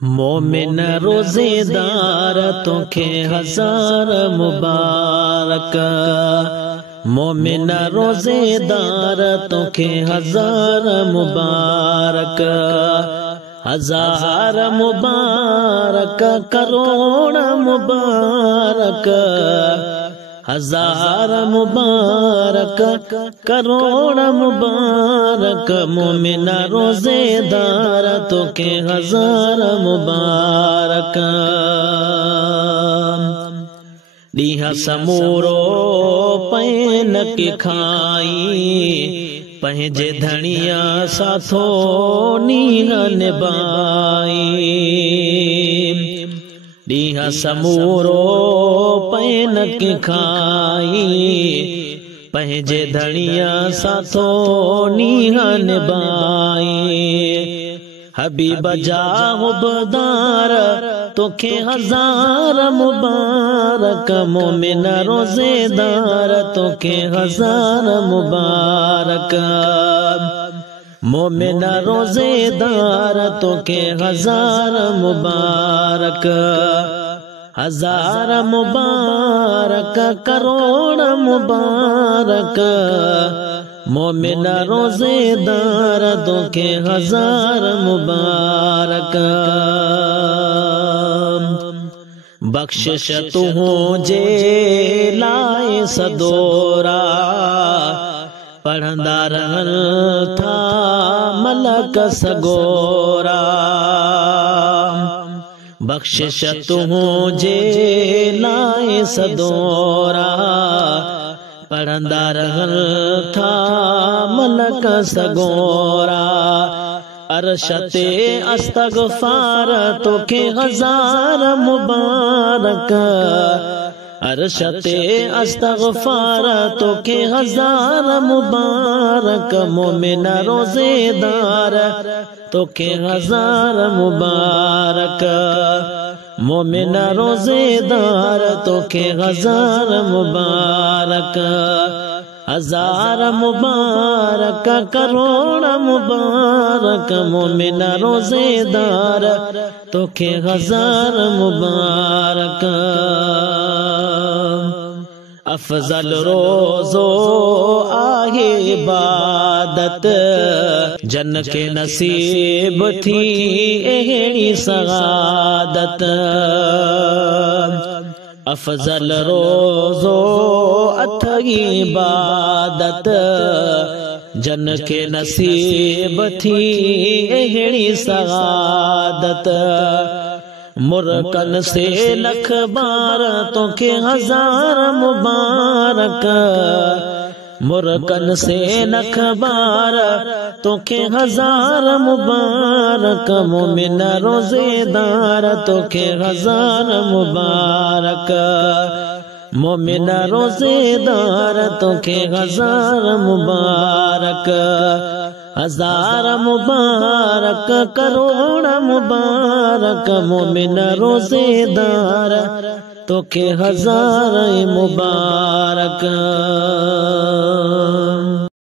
मोमिन रोजेदार तोखे हजार मुबारक। मोमिन रोजेदार तोखे हजार मुबारक। हजार मुबारक करोड़ मुबारक। हजार मुबारक करोड़ मुबारक। मोमिन रोजेदार तोखे हजार मुबारक। ॾींहं समूरो पैन के खाई पंहिंजे धणिया साथो नींहं निभाई। ॾींहं समूरो पैन के खाई पंहिंजे धणिया साथो नींहं निभाई। हबीब जा हुबदार तोखे हजार मुबारक। मोमिन रोजेदार तोखे हजार मुबारक। मोमिन रोजेदार तोखे हजार मुबारक। हजार मुबारक करोड़ मुबारक। मोमिन रोजेदार तोखे हजार मुबारक। बख्शिश तुझे लाए सदोरा पढ़ंदा रहन था मलक सगोरा। बख्शिश तुझे लाए सदोरा पढ़ंदा रहन था मलक सगोरा। अरशते अस्तगफार तोखे हजार मुबारक। अरशते अस्तगफार तोखे हजार मुबारक। मोमिन रोजेदार तोखे हजार मुबारक। मोमिन रोजेदार तोखे हजार मुबारक। हजार मुबारक करोड़ मुबारक। मोमिन रोजेदार तोखे हजार मुबारक। अफजल रोजो आहे इबादत जन के नसीब थी अहिड़ी सगादत। अफजल रोजो अथ इबादत जन के नसीब थी अहिड़ी सगादत। मुरकन से लख बार तोखे हजार मुबारक। मुरकन से लख बार तोखे हजार मुबारक। मोमिन रोजेदार तोखे हजार मुबारक। मोमिन रोजेदार तोखे हजार मुबारक। हजार मुबारक करोड़ मुबारक। मोमिन रोजेदार तोखे हजार मुबारक।